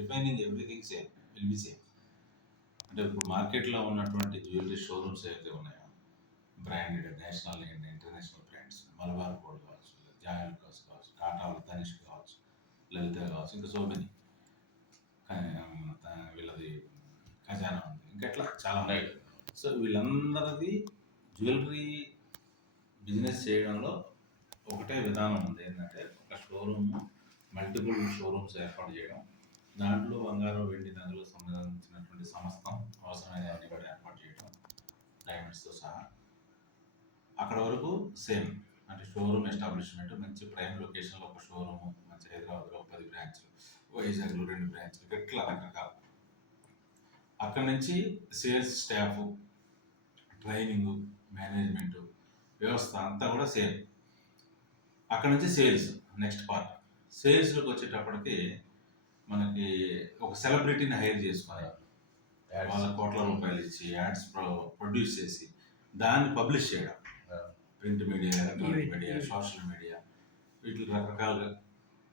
Refining everything same will be same. అంటే ఇప్పుడు మార్కెట్లో ఉన్నటువంటి జ్యువెలరీ షోరూమ్స్ ఏవైతే ఉన్నాయో branded national and international brands Malabar gold కావచ్చు జాయల్ కావచ్చు కావచ్చు టాటా తనిష్ కావచ్చు లలిత కావచ్చు ఇంకా సో మెనీ వీళ్ళది ఖజానా ఉంది. ఇంకా ఇట్లా చాలా ఉన్నాయి. సో వీళ్ళందరిది జ్యువెలరీ బిజినెస్ చేయడంలో ఒకటే విధానం ఉంది. ఏంటంటే ఒక షోరూమ్ మల్టిపుల్ షోరూమ్స్ ఏర్పాటు చేయడం. దాంట్లో బంగారం వెండి నగలు సంబంధించినటువంటి సమస్తం అవసరమైన అన్ని కూడా ఏర్పాటు చేయడం డైమండ్స్తో సహా. అక్కడ వరకు సేమ్ అంటే షోరూమ్ ఎస్టాబ్లిష్మెంట్ మంచి ప్రైమ్ లొకేషన్లో ఒక షోరూమ్ మంచి హైదరాబాద్లో పది బ్రాంచ్లు వైజాగ్లో రెండు బ్రాంచ్లు ఇట్లా రకరకాల. అక్కడ నుంచి సేల్స్ స్టాఫ్ ట్రైనింగ్ మేనేజ్మెంట్ వ్యవస్థ అంతా కూడా సేమ్ అక్కడ నుంచి సేల్స్ నెక్స్ట్ పార్ట్ సేల్స్లోకి వచ్చేటప్పటికి మనకి ఒక సెలబ్రిటీని హైర్ చేసుకుని వాళ్ళ. కోట్ల రూపాయలు ఇచ్చి యాడ్స్ ప్రొడ్యూస్ చేసి దాన్ని పబ్లిష్ చేయడం. Print media electronic media social media వీటి రకరకాలుగా.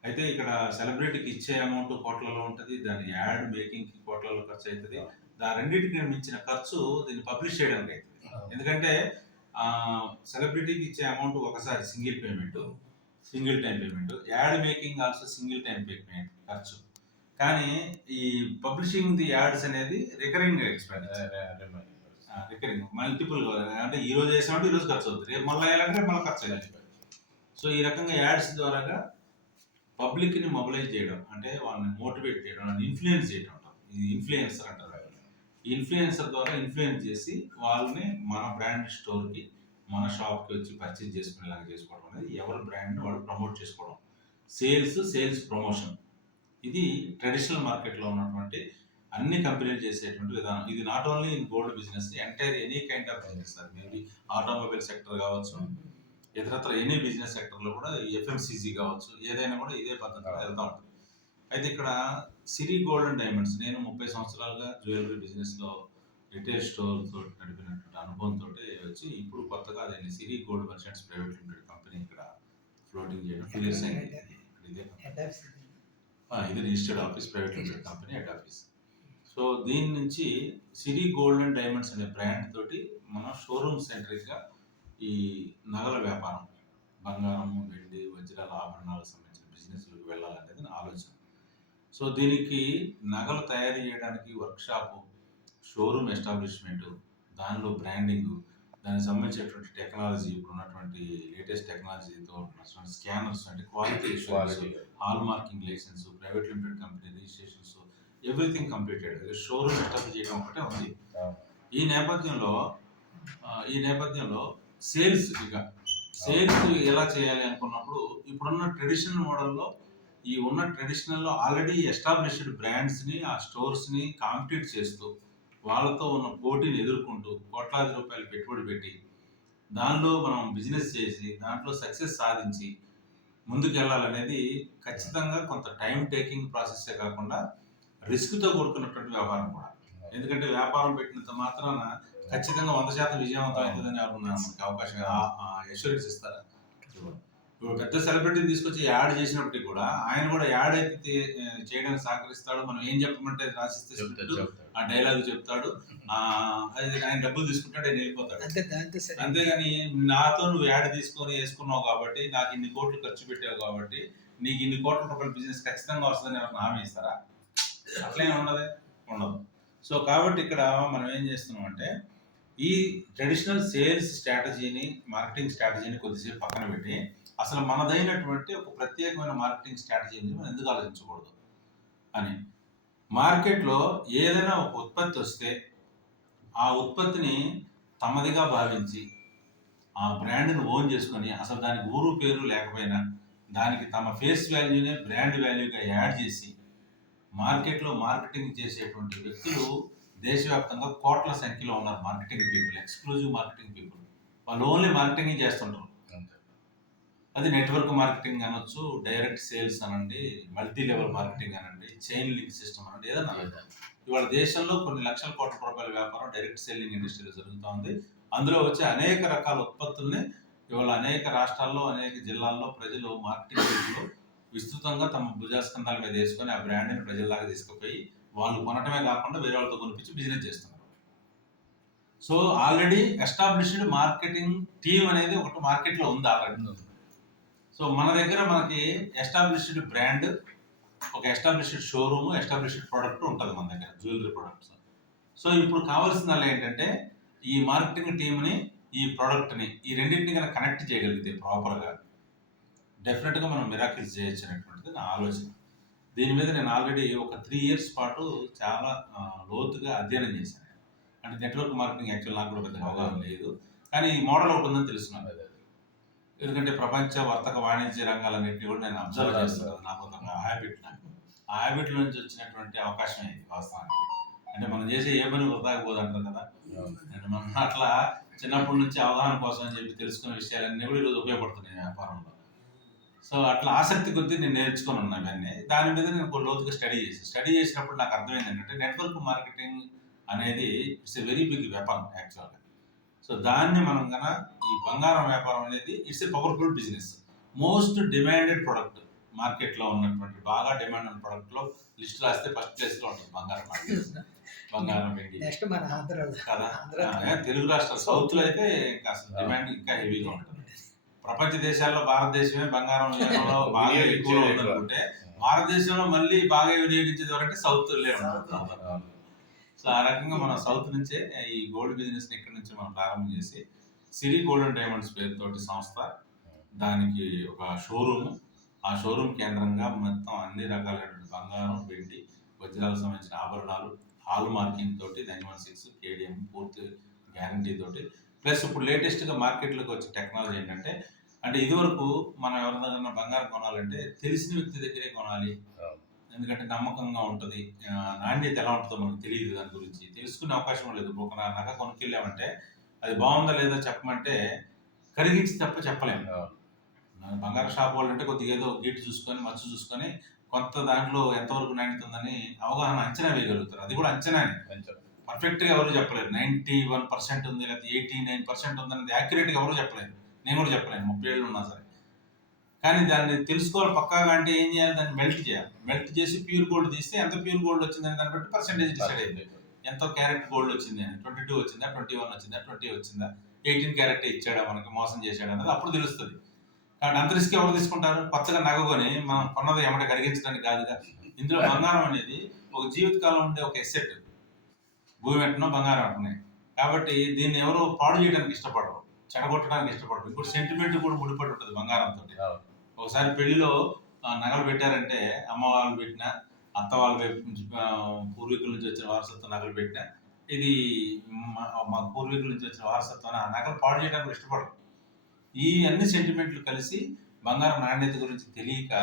అయితే ఇక్కడ సెలబ్రిటీకి ఇచ్చే అమౌంట్ కోట్లలో ఉంటుంది దాని యాడ్ మేకింగ్కి కోట్లలో ఖర్చు అవుతుంది దాని రెండింటికి మించిన ఖర్చు దీన్ని పబ్లిష్ చేయడానికి అవుతుంది ఎందుకంటే సెలబ్రిటీకి ఇచ్చే అమౌంట్ ఒకసారి single payment single time payment. Ad making also single time payment ఖర్చు. కానీ ఈ పబ్లిషింగ్ ది యాడ్స్ అనేది రికరింగ్ ఎక్స్పెండిచర్ రికరింగ్. మల్టిపుల్ అంటే ఈ రోజు వేసామంటే ఈ రోజు ఖర్చు అవుతుంది. రేపు మళ్ళీ వేయాలంటే మళ్ళీ ఖర్చు అయ్యాలి సో ఈ రకంగా యాడ్స్ ద్వారాగా పబ్లిక్ని మొబిలైజ్ చేయడం అంటే వాళ్ళని మోటివేట్ చేయడం వాళ్ళని ఇన్ఫ్లుయెన్స్ చేయడం ఇది ఇన్ఫ్లుయెన్సర్ అంటారు ఇన్ఫ్లుయెన్సర్ ద్వారా ఇన్ఫ్లుయెన్స్ చేసి వాళ్ళని మన బ్రాండ్ స్టోర్కి మన షాప్కి వచ్చి పర్చేజ్ చేసుకునేలాగా చేసుకోవడం అనేది ఎవరి బ్రాండ్ని వాళ్ళు ప్రమోట్ చేసుకోవడం. Sales sales promotion. ఇది ట్రెడిషనల్ మార్కెట్లో ఉన్నటువంటి అన్ని కంపెనీలు చేసేటువంటి విధానం. ఇది not only in gold business entire any kind of business అది మేబీ ఆటోమొబైల్ సెక్టర్ కావచ్చు ఇతరత్ర ఎనీ బిజినెస్ సెక్టర్లో కూడా ఎఫ్ఎంసీజీ కావచ్చు ఏదైనా కూడా ఇదే పద్ధతిలో వెళ్తూ ఉంటుంది. అయితే ఇక్కడ సిరి గోల్డ్ అండ్ డైమండ్స్ నేను ముప్పై సంవత్సరాలుగా జ్యువెలరీ బిజినెస్లో రిటైల్ స్టోర్ తోటి నడిపినటువంటి అనుభవంతో వచ్చి ఇప్పుడు కొత్తగా అదే Siri gold merchants private limited company ఇక్కడ ఫ్లోటింగ్ చేయడం టూ ఇయర్స్ అయింది ఇదే. ఇది registered office private limited company head office. So దీని నుంచి సిరి గోల్డ్ అండ్ డైమండ్స్ అనే బ్రాండ్ తోటి మనం షోరూమ్ సెంట్రిక్గా ఈ నగల వ్యాపారం బంగారం వెండి వజ్రాల ఆభరణాలకు సంబంధించిన బిజినెస్లకు వెళ్ళాలనేది నా ఆలోచన. సో దీనికి నగలు తయారు చేయడానికి వర్క్షాపు షోరూమ్ ఎస్టాబ్లిష్మెంట్ దానిలో బ్రాండింగ్ దానికి సంబంధించినటువంటి టెక్నాలజీ ఇప్పుడు ఉన్నటువంటి లేటెస్ట్ టెక్నాలజీతో ఉన్నటువంటి స్కానర్స్ అంటే quality. Hallmarking licence private limited company registrations everything completed showroom establish చేయడం ఒకటే ఉంది. ఈ నేపథ్యంలో ఈ నేపథ్యంలో సేల్స్ ఇక సేల్స్ ఎలా చేయాలి అనుకున్నప్పుడు ఇప్పుడున్న ట్రెడిషనల్ మోడల్లో ఈ ఉన్న ట్రెడిషనల్లో ఆల్రెడీ ఎస్టాబ్లిష్డ్ బ్రాండ్స్ని ఆ స్టోర్స్ని కాంపిటీట్ చేస్తూ వాళ్ళతో ఉన్న పోటీని ఎదుర్కొంటూ కోట్లాది రూపాయలు పెట్టుబడి పెట్టి దానిలో మనం బిజినెస్ చేసి దాంట్లో సక్సెస్ సాధించి ముందుకు వెళ్ళాలనేది ఖచ్చితంగా కొంత టైం టేకింగ్ ప్రాసెస్సే కాకుండా రిస్క్తో కూడుకున్నటువంటి వ్యవహారం కూడా. ఎందుకంటే వ్యాపారం పెట్టినంత మాత్రాన ఖచ్చితంగా వంద శాతం విజయవంతం అవుతుందని అనుకున్నా మనకి అవకాశం ఎష్యూరెన్స్ ఇస్తారా? ఇప్పుడు పెద్ద సెలబ్రిటీని తీసుకొచ్చి యాడ్ చేసినప్పటికీ కూడా ఆయన కూడా యాడ్ అయితే చేయడానికి సహకరిస్తాడు. మనం ఏం చెప్పమంటే రాసిస్తే. ఆ డైలాగ్ చెప్తాడు. అది ఆయన డబ్బులు తీసుకుంటాడు ఆయన వెళ్ళిపోతాడు. అంతేగాని నాతో నువ్వు యాడ్ తీసుకొని వేసుకున్నావు కాబట్టి నాకు ఇన్ని కోట్లు ఖర్చు పెట్టావు కాబట్టి నీకు ఇన్ని కోట్ల రూపాయల బిజినెస్ ఖచ్చితంగా వస్తుందని ఎవరు హామీ ఇస్తారా? అట్లే ఉండదే ఉండదు. సో కాబట్టి ఇక్కడ మనం ఏం చేస్తున్నాం అంటే ఈ ట్రెడిషనల్ సేల్స్ స్ట్రాటజీని మార్కెటింగ్ స్ట్రాటజీని కొద్దిసేపు పక్కన పెట్టి అసలు మనదైనటువంటి ఒక ప్రత్యేకమైన మార్కెటింగ్ స్ట్రాటజీని మనం ఎందుకు ఆలోచించకూడదు అని. మార్కెట్లో ఏదైనా ఒక ఉత్పత్తి వస్తే ఆ ఉత్పత్తిని తమదిగా భావించి ఆ బ్రాండ్ని ఓన్ చేసుకొని అసలు దానికి ఊరు పేరు లేకపోయినా దానికి తమ ఫేస్ వాల్యూనే బ్రాండ్ వాల్యూగా యాడ్ చేసి మార్కెట్లో మార్కెటింగ్ చేసేటువంటి వ్యక్తులు దేశవ్యాప్తంగా కోట్ల సంఖ్యలో ఉన్నారు marketing people exclusive marketing people. వాళ్ళు ఓన్లీ మార్కెటింగ్ చేస్తుంటారు. అది నెట్వర్క్ మార్కెటింగ్ అనొచ్చు డైరెక్ట్ సేల్స్ అనండి మల్టీ లెవెల్ మార్కెటింగ్ అనండి చైన్ లింక్ సిస్టమ్ అనండి ఏదన్నా ఇవాళ దేశంలో కొన్ని లక్షల కోట్ల రూపాయల వ్యాపారం డైరెక్ట్ సెల్లింగ్ ఇండస్ట్రీలో జరుగుతూ ఉంది. అందులో వచ్చే అనేక రకాల ఉత్పత్తుల్ని ఇవాళ అనేక రాష్ట్రాల్లో అనేక జిల్లాల్లో ప్రజలు మార్కెటింగ్ విస్తృతంగా తమ భుజాస్కంధాల మీద వేసుకొని ఆ బ్రాండ్ని ప్రజల్లాగా తీసుకుపోయి వాళ్ళు కొనటమే కాకుండా వేరే వాళ్ళతో కొనిపించి బిజినెస్ చేస్తున్నారు. So already established marketing team అనేది ఒకటి మార్కెట్లో ఉంది ఆల్రెడీ సో మన దగ్గర మనకి ఎస్టాబ్లిష్డ్ బ్రాండ్ ఒక ఎస్టాబ్లిష్డ్ షోరూమ్ ఎస్టాబ్లిష్డ్ ప్రోడక్ట్ ఉంటుంది మన దగ్గర జ్యువెలరీ ప్రొడక్ట్స్ సో ఇప్పుడు కావాల్సిన ఏంటంటే ఈ మార్కెటింగ్ టీమ్ని ఈ ప్రోడక్ట్ని ఈ రెండింటిని కనుక కనెక్ట్ చేయగలిగితే ప్రాపర్గా డెఫినెట్గా మనం మిరాకిల్స్ చేయొచ్చు అనేటువంటిది నా ఆలోచన. దీని మీద నేను ఆల్రెడీ ఒక త్రీ ఇయర్స్ పాటు చాలా లోతుగా అధ్యయనం చేశాను. అంటే నెట్వర్క్ మార్కెటింగ్ యాక్చువల్ నాకు కూడా పెద్ద అవగాహన లేదు. కానీ ఈ మోడల్ ఒకటి ఉందని తెలుసు నాకు ఎందుకంటే ప్రపంచ వర్తక వాణిజ్య రంగాలన్నింటినీ కూడా నేను అబ్జర్వ్ చేస్తున్నాను నాకు ఒక హ్యాబిట్ నాకు. ఆ హ్యాబిట్ నుంచి వచ్చినటువంటి అవకాశం ఇది వాస్తవానికి. అంటే మనం చేసే ఏ పని వృధాకి పోదు అంటారు కదా అంటే మనం అట్లా చిన్నప్పటి నుంచి అవగాహన కోసం అని చెప్పి తెలుసుకున్న విషయాలన్నీ కూడా ఈరోజు ఉపయోగపడుతున్నాయి వ్యాపారంలో. సో అట్లా ఆసక్తి కొద్దీ నేను నేర్చుకొని ఉన్నా ఇవన్నీ. దాని మీద నేను కొన్ని లోతుగా స్టడీ చేసి స్టడీ చేసినప్పుడు నాకు అర్థమైంది ఏంటంటే నెట్వర్క్ మార్కెటింగ్ అనేది ఇట్స్ ఎ వెరీ బిగ్ వ్యాపారం యాక్చువల్గా సో దాన్ని మనం కన ఈ బంగారం వ్యాపారం అనేది it's a powerful business most demanded product మార్కెట్లో ఉన్నటువంటి బాగా డిమాండ్ ఉన్న ప్రొడక్ట్లో లిస్ట్ రాస్తే ఫస్ట్ ప్లేస్లో ఉంటుంది బంగారం మార్కెట్ బంగారం వెండి నెక్స్ట్ మన ఆంధ్రలో కదా? తెలుగు రాష్ట్రాలు. సౌత్లో అయితే ఇంకా అసలు డిమాండ్ ఇంకా హెవీగా ఉంటుంది. ప్రపంచ దేశాల్లో భారతదేశమే బంగారం వినియోగంలో బాగా ఎక్కువ ఉందనుకుంటే భారతదేశంలో మళ్ళీ బాగా వినియోగించేది ఎవరంటే సౌత్ లే ఉంటారు సో ఆ రకంగా మనం సౌత్ నుంచే ఈ గోల్డ్ బిజినెస్ ఇక్కడ నుంచి మనం ప్రారంభం చేసి సిరి గోల్డ్ అండ్ డైమండ్స్ పేరుతోటి సంస్థ దానికి ఒక షోరూమ్ ఆ షోరూమ్ కేంద్రంగా మొత్తం అన్ని రకాలైనటువంటి బంగారం వెండి వజ్రాలకు సంబంధించిన ఆభరణాలు హాల్ మార్కింగ్ తోటి నైన్ వన్ సిక్స్ కేడిఎం పూర్తి గ్యారంటీ తోటి. ప్లస్ ఇప్పుడు లేటెస్ట్గా మార్కెట్లోకి వచ్చే టెక్నాలజీ ఏంటంటే అంటే ఇదివరకు మనం ఎవరి దగ్గర బంగారం కొనాలంటే తెలిసిన వ్యక్తి దగ్గరే కొనాలి. ఎందుకంటే నమ్మకంగా ఉంటుంది. నాణ్యత ఎలా ఉంటుందో మనకు తెలియదు దాని గురించి. తెలుసుకునే అవకాశం లేదు. ఒక నగ కొనుక్కెళ్ళామంటే అది బాగుందా లేదా చెప్పమంటే కరిగించి తప్ప చెప్పలేము బంగారు షాప్ వాళ్ళు అంటే కొద్దిగా ఏదో గీటు చూసుకొని మచ్చు చూసుకొని కొంత దాంట్లో ఎంతవరకు నాణ్యత ఉందని అవగాహన అంచనా వేయగలుగుతారు. అది కూడా అంచనానే. పర్ఫెక్ట్గా ఎవరు చెప్పలేరు. నైంటీ వన్ పర్సెంట్ ఉంది లేకపోతే ఎయిటీ నైన్ పర్సెంట్ ఉంది అనేది యాక్యురేట్గా ఎవరు చెప్పలేరు. నేను కూడా చెప్పలేను. ముప్పై ఏళ్ళు ఉన్నా సరే. కానీ దాన్ని తెలుసుకోవాలి పక్కాగా అంటే ఏం చేయాలి? దాన్ని మెల్ట్ చేయాలి. మెల్ట్ చేసి ప్యూర్ గోల్డ్ తీస్తే ఎంత ప్యూర్ గోల్డ్ వచ్చిందని దాన్ని బట్టి పర్సెంటేజ్ డిసైడ్ అయింది ఎంతో క్యారెట్ గోల్డ్ వచ్చింది? అని ట్వంటీ టూ వచ్చిందా? ట్వంటీ వన్ వచ్చిందా? ట్వంటీ వచ్చిందా? ఎయిటీన్ క్యారెట్ ఇచ్చాడా మనకి? మోసం చేశాడు అన్నది అప్పుడు తెలుస్తుంది. కాబట్టి అంత రిస్క్ ఎవరు తీసుకుంటారు? కొత్తగా నగకొని మనం కొన్నది ఎమ్మట కరిగించడానికి కాదుగా ఇందులో బంగారం అనేది ఒక జీవితకాలం ఉండే ఒక ఎసెట్ భూమి వెంటనో బంగారం వెంటనే. కాబట్టి దీన్ని ఎవరు పాడు చేయడానికి ఇష్టపడరు. చెడగొట్టడానికి ఇష్టపడరు. ఇప్పుడు సెంటిమెంట్ కూడా ముడిపడి ఉంటుంది బంగారంతో ఒకసారి పెళ్ళిలో నగలు పెట్టారంటే అమ్మ వాళ్ళు పెట్టిన అత్త వాళ్ళ వైపు నుంచి పూర్వీకుల నుంచి వచ్చిన వారసత్వం నగలు పెట్టిన ఇది మా- మా పూర్వీకుల నుంచి వచ్చిన వారసత్వం ఆ నగలు పాడు చేయడానికి ఇష్టపడరు. ఈ అన్ని సెంటిమెంట్లు కలిసి బంగారం నాణ్యత గురించి తెలియక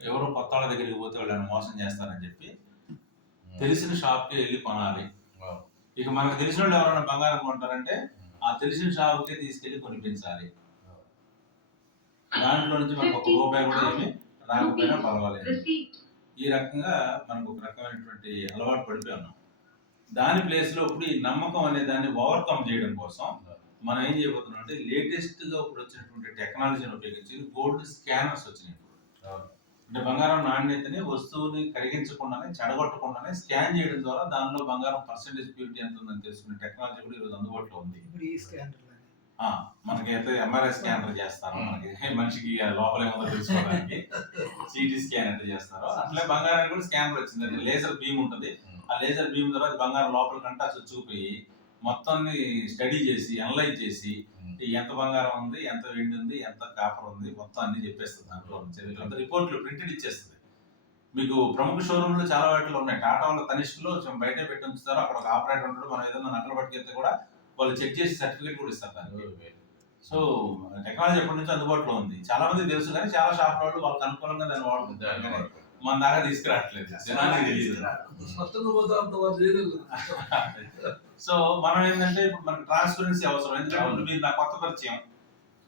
ఎవరో కొత్త వాళ్ళ దగ్గరికి పోతే వాళ్ళని మోసం చేస్తారని చెప్పి తెలిసిన షాప్కి వెళ్ళి కొనాలి. ఇక మనకు తెలిసిన వాళ్ళు ఎవరైనా బంగారం కొంటారంటే ఆ తెలిసిన షాప్కి తీసుకెళ్ళి కొనిపించాలి. దాంట్లో నుంచి మనకు ఒక రూపాయి కూడా ఏమి రాకపోయినా పర్వాలేదు. ఈ రకంగా మనకు ఒక రకమైనటువంటి అలవాటు పడిపోయి ఉన్నాం. దాని ప్లేస్లో ఇప్పుడు ఈ నమ్మకం అనే దాన్ని ఓవర్కమ్ చేయడం కోసం మనం ఏం చేయబోతున్నాం అంటే లేటెస్ట్గా ఇప్పుడు వచ్చినటువంటి టెక్నాలజీని ఉపయోగించి గోల్డ్ స్కానర్స్ వచ్చినాయి ఇప్పుడు. అంటే బంగారం నాణ్యతని వస్తువుని కరిగించకుండానే చెడగొట్టకుండానే స్కాన్ చేయడం ద్వారా దానిలో బంగారం పర్సెంటేజ్ ప్యూరిటీ ఎంత ఉందని తెలుసుకునే టెక్నాలజీ కూడా ఈరోజు అందుబాటులో ఉంది. మనకి అయితే ఎంఆర్ఐ స్కానర్ చేస్తారో. మనకి మనిషికి లోపల ఏమో తెలుసుకోవడానికి సిటీ స్కాన్ అయితే చేస్తారో. అట్లే బంగారానికి కూడా స్కానర్ వచ్చింది లేజర్ బీమ్ ఉంటుంది. ఆ లేజర్ బీమ్ ద్వారా బంగారం లోపల కంటే అసలు చూపి మొత్తాన్ని స్టడీ చేసి అనలైజ్ చేసి ఎంత బంగారం ఉంది ఎంత వెండి ఉంది ఎంత కాపర్ ఉంది మొత్తం అన్ని చెప్పేస్తుంది దాంట్లో. అంత రిపోర్ట్లు ప్రింటెడ్ ఇచ్చేస్తుంది. మీకు ప్రముఖ షోరూమ్లు చాలా వాటిలో ఉన్నాయి. టాటా వాళ్ళ తనిష్క్లో బయట పెట్టి ఉంచుతారు. అక్కడ ఒక ఆపరేటర్ ఉంటాడు. మనం ఏదైనా నకలు పట్టుకెళ్తే కూడా వాళ్ళు చెక్ చేసి సర్టిఫికేట్ కూడా ఇస్తారు దానికి. సో టెక్నాలజీ ఎప్పటి నుంచి అందుబాటులో ఉంది. చాలా మంది తెలుసు కానీ చాలా షాప్ వాళ్ళు వాళ్ళకి అనుకూలంగా దాన్ని వాడుకుంటారు. కానీ మన దాకా తీసుకురావట్లేదు. జనానికి తెలియదు. సో మనం ఏంటంటే ఇప్పుడు మనకి ట్రాన్స్పరెన్సీ అవసరం. ఎందుకంటే మీరు నా కొత్త పరిచయం.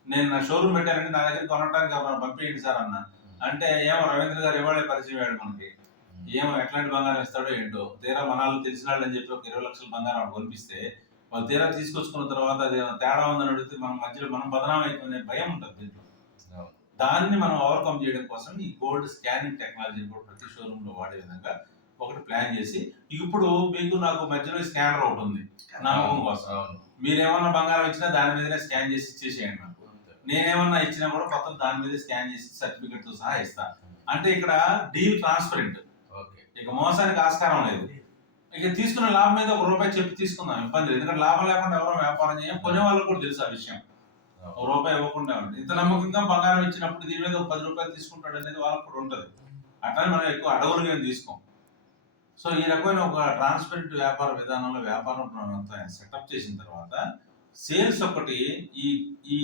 నేను నా షోరూమ్ పెట్టానంటే నా దగ్గర కొనడానికి ఎవరైనా పంపించండి సార్ అన్న. అంటే ఏమో రవీంద్ర గారు ఇవాళే పరిచయం అయ్యాడు మనకి. ఏమో ఎట్లాంటి బంగారం ఇస్తాడో ఏంటో. తీరా మనాలు తెలిసిన వాళ్ళు అని చెప్పి ఒక ఇరవై లక్షల బంగారం వాడు కొనిపిస్తే వాళ్ళు తీరా తీసుకొచ్చుకున్న తర్వాత అది ఏమైనా తేడా ఉందని అడిగితే మనం మధ్యలో మనం బదనాం అయిపోయిన భయం ఉంటుంది దీంట్లో. దాన్ని మనం ఓవర్కమ్ చేయడం కోసం ఈ గోల్డ్ స్కానింగ్ టెక్నాలజీ కూడా ప్రతి షోరూమ్లో వాడే విధంగా ఒకటి ప్లాన్ చేసి ఇప్పుడు మీకు నాకు మధ్యలో స్కానర్ ఒకటి ఉంది. నమ్మకం కోసం. మీరేమన్నా బంగారం ఇచ్చినా దాని మీదనే స్కాన్ చేసి ఇచ్చేసేయండి నాకు. నేనేమన్నా ఇచ్చినా కూడా కొత్త దాని మీద స్కాన్ చేసి సర్టిఫికెట్తో సహా ఇస్తాను అంటే ఇక్కడ డీల్ ట్రాన్స్పరెంట్ ఇక మోసానికి ఆస్కారం లేదు. ఇక తీసుకున్న లాభం మీద ఒక రూపాయి చెప్పి తీసుకుందాం. ఇబ్బంది లేదు. ఎందుకంటే లాభం లేకుండా ఎవరో వ్యాపారం చేయం. కొనే వాళ్ళకి కూడా తెలుసు ఆ విషయం. ఒక రూపాయి ఇవ్వకుండా ఇంత నమ్మకంగా బంగారం ఇచ్చినప్పుడు దీని మీద ఒక పది రూపాయలు తీసుకుంటాడు అనేది వాళ్ళకి కూడా ఉంటుంది. అట్లనే మనం ఎక్కువ అడవులు కానీ తీసుకోం. సో ఈ రకమైన ఒక ట్రాన్స్పరెంట్ వ్యాపార విధానంలో వ్యాపారం సెటప్ చేసిన తర్వాత సేల్స్ ఒకటి ఈ ఈ